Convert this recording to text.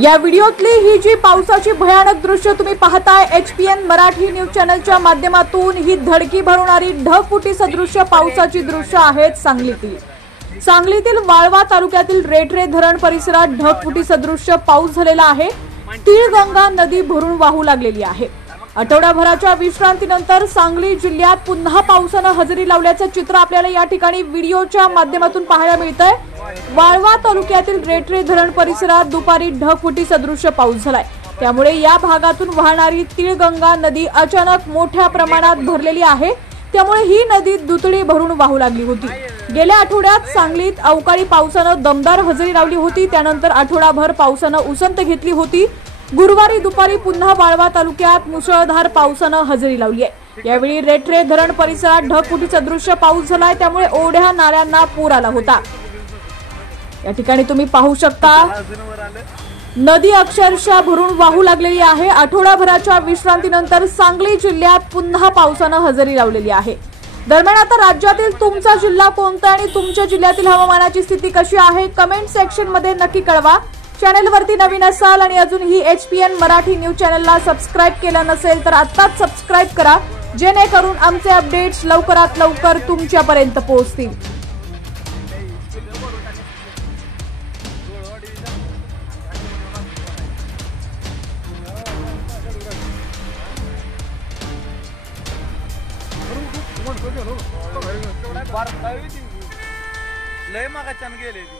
या व्हिडिओतली ही जी पावसाची भयानक दृश्य तुम्ही पाहताय HPN मराठी न्यूज चॅनलच्या माध्यमातून, ही धडकी भरवणारी ढगफुटी सदृश्य पावसाची दृश्य आहेत सांगलीतील वाळवा तालुक्यातील रेठरे धरण परिसरात ढगफुटी सदृश्य पाऊस झालेला आहे। तीळगंगा नदी भरून वाहू लागलेली आहे। आठवडाभराच्या विश्रांतीनंतर सांगली जिल्ह्यात पुन्हा पावसाने हजेरी लावल्याचे चित्र आपल्याला या ठिकाणी व्हिडिओच्या माध्यमातून पाहायला मिळतंय। वाळवा तालुक्यातील रेठरे धरण परिसरात दुपारी ढगफुटी सदृश्य पाऊस झालाय। त्यामुळे या भागातून वाहणारी तीळगंगा नदी अचानक मोठ्या प्रमाणात भरलेली आहे। त्यामुळे ही नदी दुथडी भरून वाहू लागली होती। गेल्या आठवड्यात सांगलीत अवकाळी पावसाने दमदार हजेरी लावली होती। त्यानंतर आठवडाभर पावसाने उसंत घेतली होती। गुरुवारी दुपारी पुन्हा वाळवा तालुक्यात मुसळधार पावसाने हजेरी लावली आहे। यावेळी रेठरे धरण परिसरात ढगफुटी सदृश्य पाऊस झालाय। त्यामुळे ओढ्या नाल्यांना पूर आला होता। या ठिकाणी तुम्ही पाहू शकता नदी अक्षरशः भरून वाहू लागलेली आहे। आठवडाभराच्या विश्रांतीनंतर सांगली जिल्ह्यात पुन्हा पावसाने हजेरी लावलेली आहे। दरम्यान आता राज्यातील तुमचा जिल्हा कोणता आणि तुमच्या जिल्ह्यातील हवामानाची स्थिती कशी आहे कमेंट सेक्शन मध्ये नक्की कळवा। चॅनलवरती नवीन असाल आणि अजूनही HPN मराठी न्यूज चॅनलला सबस्क्राइब केलं नसेल तर आत्ताच सबस्क्राइब करा, जेणेकरून आमचे अपडेट्स लवकरात लवकर तुमच्यापर्यंत पोहोचतील। लय मागा छान गेले ती